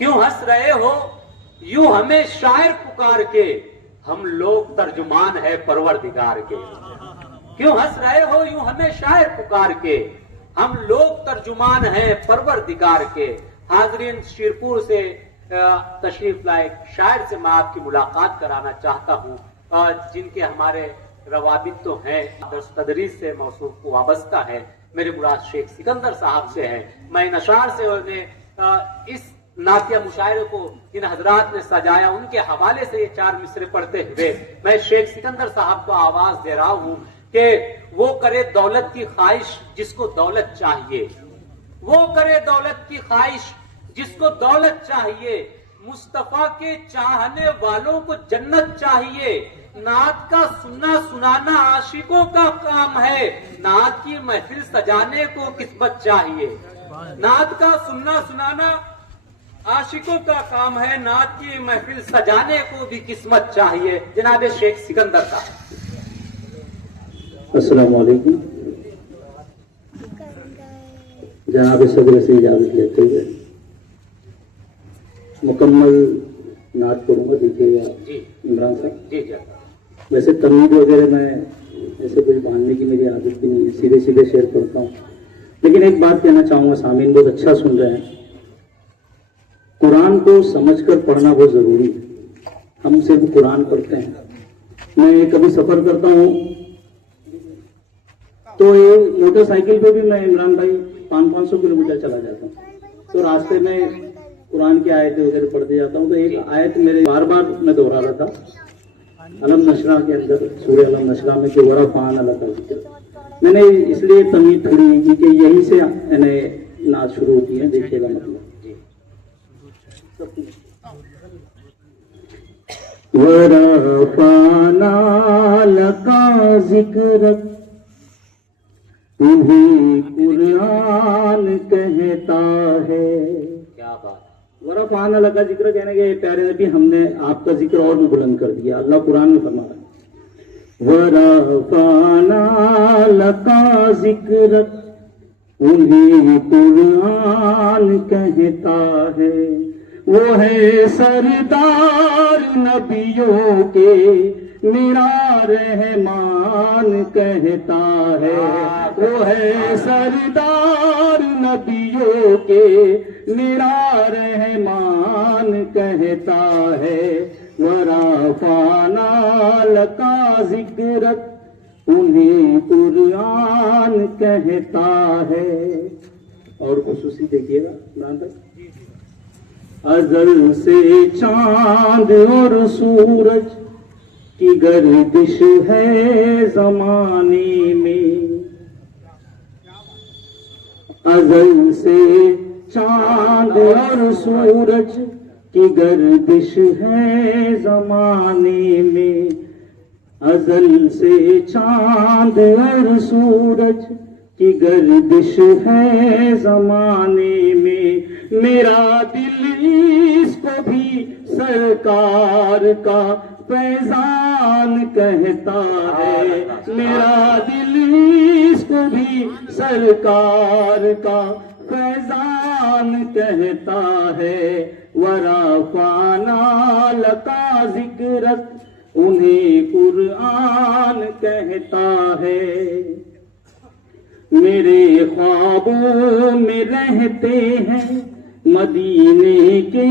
کیوں ہنس رہے ہو یوں ہمیں شاعر پکار کے، ہم لوگ ترجمان ہے پروردگار کے. کیوں ہنس رہے ہو یوں ہمیں شاعر پکار کے، ہم لوگ ترجمان ہیں پروردگار کے. حاضرین، شیرپور سے تشریف لائے شاعر سے میں آپ کی ملاقات کرانا چاہتا ہوں، جن کے ہمارے روابط تو ہیں، درس تدریس سے موصوف وابستہ ہے. میرے مراد شیخ سکندر صاحب سے ہے. میں ان اشعار سے اس نعتیہ مشاعرے کو جن حضرات نے سجایا ان کے حوالے سے یہ 4 مصرے پڑھتے ہوئے میں شیخ سکندر صاحب کو آواز دے رہا ہوں کہ وہ کرے دولت کی خواہش جس کو دولت چاہیے، وہ کرے دولت کی خواہش جس کو دولت چاہیے، مصطفیٰ کے چاہنے والوں کو جنت چاہیے. نعت کا سننا سنانا عاشقوں کا کام ہے، نعت کی محفل سجانے کو قسمت چاہیے. نعت کا سننا سنانا عاشقوں کا کام ہے، نعت کی محفل سجانے کو بھی قسمت چاہیے. جناب شیخ سکندر صاحب. السلام علیکم. جناب صدر سے اجازت لیتے ہوئے مکمل نعت کروں گا. دیکھیے گا عمران صاحب. جی جی. ویسے تمید وغیرہ میں ایسے کچھ باندھنے کی میری عادت بھی نہیں ہے، سیدھے سیدھے شعر پڑھتا ہوں. لیکن ایک بات کہنا چاہوں گا، سامعین بہت اچھا سن رہے ہیں. قرآن کو سمجھ کر پڑھنا بہت ضروری ہے. ہم صرف قرآن پڑھتے ہیں. میں کبھی سفر کرتا ہوں تو یہ موٹر سائیکل پہ بھی میں عمران بھائی 500 کلومیٹر چلا جاتا ہوں، تو راستے میں قرآن کی آیتیں وغیرہ پڑھتے جاتا ہوں. تو ایک آیت میرے بار بار میں دوہرا رہا تھا، علم نشرہ کے اندر، سورہ علم نشرہ میں کہ ورفعنا لک ذکر. میں نے اس لیے تمید تھوڑی کی کہ یہی سے نعت شروع ہوتی ہے. دیکھیے گا مطلب ورفعنا لک ذکرک، تمہیں قرآن کہتا ہے. کیا بات. ورفعنا لک ذکر کہنے کے پیارے نبی، ہم نے آپ کا ذکر اور بھی بلند کر دیا. اللہ قرآن میں فرما رہا ہے ورفعنا لک ذکرک، انہیں قرآن کہتا ہے. وہ ہے سردار نبیوں کے میرا رحمان کہتا ہے. وہ ہے سردار نبیوں کے میرا رحمان کہتا ہے. ورفعنا لک ذکرک، انہیں قرآن کہتا ہے. اور خصوصی دیکھیے گا، ازل سے چاند اور سورج کی گردش ہے زمانے میں. ازل سے چاند اور سورج کی گردش ہے زمانے میں. ازل سے چاند اور سورج کی گردش ہے زمانے میں. میرا دل اس کو بھی سرکار کا فیضان کہتا ہے. میرا دل اس کو بھی سرکار کا فیضان کہتا ہے. ورفعنا لک ذکرک، انہیں قرآن کہتا ہے. میرے خوابوں میں رہتے ہیں مدینے کے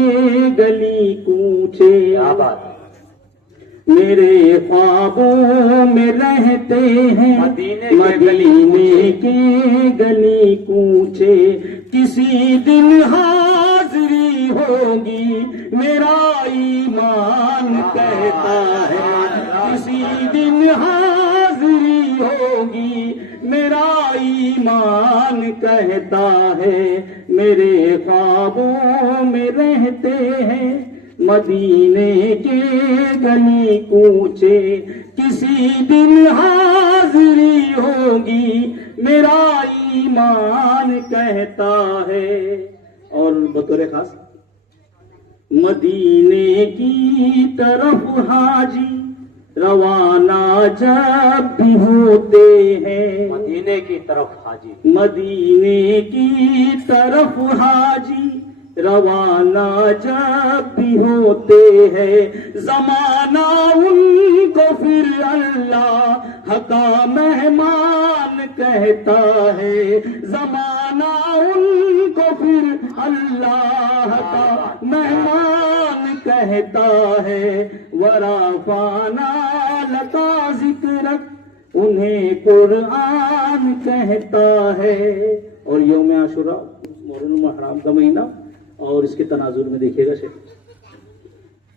گلی کوچے. میرے خوابوں میں رہتے ہیں مدینے کے گلی کوچے. کسی دن حاضری ہوگی میرا ایمان کہتا ہے. کسی دن حاضری ہوگی میرا ایمان کہتا ہے. میرے خوابوں میں رہتے ہیں مدینے کے گلی کوچے. کسی دن حاضری ہوگی میرا ایمان کہتا ہے. اور بطور خاص مدینے کی طرف حاجی روانہ جب بھی ہوتے ہیں. مدینے کی طرف حاجی، مدینے کی طرف حاجی روانہ جب بھی ہوتے ہیں زمانہ ان کو پھر اللہ کا مہمان کہتا ہے، زمانہ ان کو پھر اللہ کا مہمان کہتا ہے، ورافعنا لک ذکرک انہیں قرآن کہتا ہے۔ اور یوم عاشوراء محرم الحرام کا مہینہ، اور اس کے تناظر میں دیکھیے گا شیخ،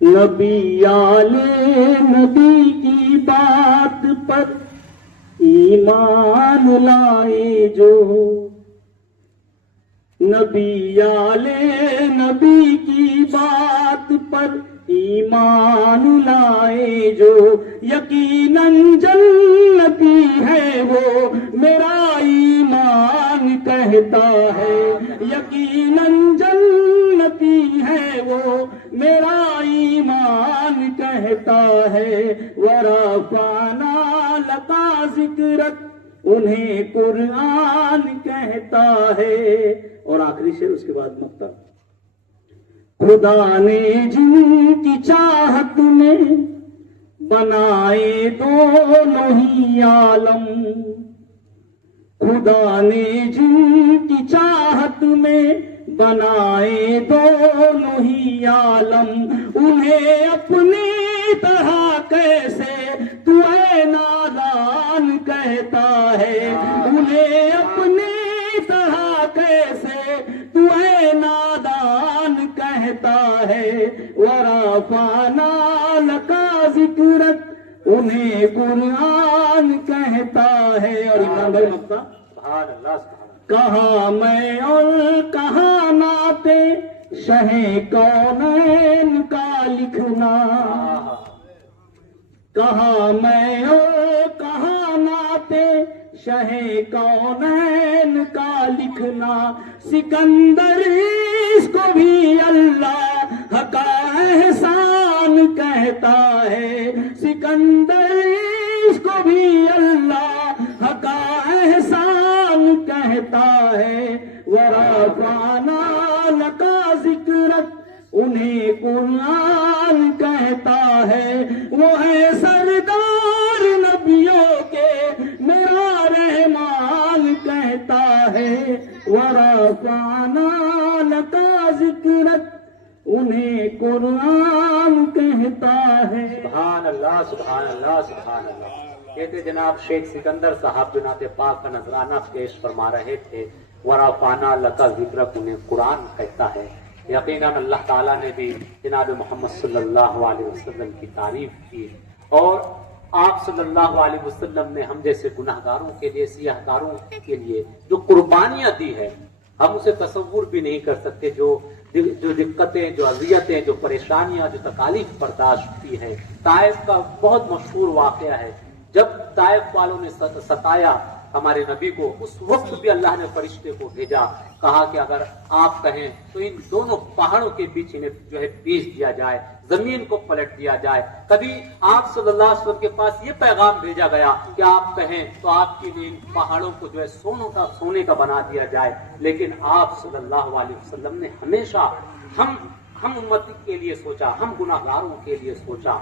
نبی آلے نبی کی بات پر ایمان لائے جو، نبی آلے نبی کی بات پر ایمان لائے جو، یقیناً جنتی ہے وہ میرا ایمان کہتا ہے، یقیناً جنتی ہے وہ میرا ایمان کہتا ہے، ورفعنا لک ذکرک انہیں قرآن کہتا ہے۔ اور آخری شعر اس کے بعد مقطع، خدا نے جن کی چاہت میں بنائے دونوں ہی عالم، خدا نے جن کی چاہت میں بنائے دونوں ہی عالم، انہیں اپنی طرح کیسے تو اے نادان کہتا ہے، انہیں اپنی طرح کیسے تو اے نادان کہتا ہے، ورفعنا لک ذکرک انہیں قرآن کہتا ہے۔ اور عمران بھائی مقطع، سبحان اللہ سبحان اللہ۔ کہاں میں اور کہاں ناتے شہ کونین کا لکھنا، کہاں میں اور کہاں ناتے شہ کونین کا لکھنا، سکندر اس کو بھی اللہ کا احسان کہتا ہے، سکندر اس کو بھی اللہ کا احسان کہتا ہے، ورفعنا لک ذکرک انہیں قرآن کہتا ہے، وہ ہے سردار نبیوں کے میرا رحمان کہتا ہے، ورفعنا لک ذکرک انہیں قرآن کہتا ہے۔ سبحان اللہ سبحان اللہ سبحان اللہ۔ کہتے جناب شیخ سکندر صاحب جو نعت پاک کا نذرانہ پیش فرما رہے تھے، ورفعنا لک ذکرک انہیں قرآن کہتا ہے۔ یقیناً اللہ تعالیٰ نے بھی جناب محمد صلی اللہ علیہ وسلم کی تعریف کی، اور آپ صلی اللہ علیہ وسلم نے ہم جیسے گناہگاروں کے لیے، سیاہکاروں کے لیے جو قربانیاں دی ہے، ہم اسے تصور بھی نہیں کر سکتے، جو دقتیں، جو اذیتیں، جو پریشانیاں، جو تکالیف برداشت کی ہے۔ طائف کا بہت مشہور واقعہ ہے، جب طائف والوں نے ستایا ہمارے نبی کو، اس وقت بھی اللہ نے فرشتے کو بھیجا، کہا کہ اگر آپ کہیں تو ان دونوں پہاڑوں کے بیچ انہیں جو ہے پیس دیا جائے، زمین کو پلٹ دیا جائے۔ کبھی آپ صلی اللہ علیہ وسلم کے پاس یہ پیغام بھیجا گیا کہ آپ کہیں تو آپ کی ان پہاڑوں کو جو ہے سونے کا بنا دیا جائے، لیکن آپ صلی اللہ علیہ وسلم نے ہمیشہ ہم امت کے لیے سوچا، ہم گناہگاروں کے لیے سوچا۔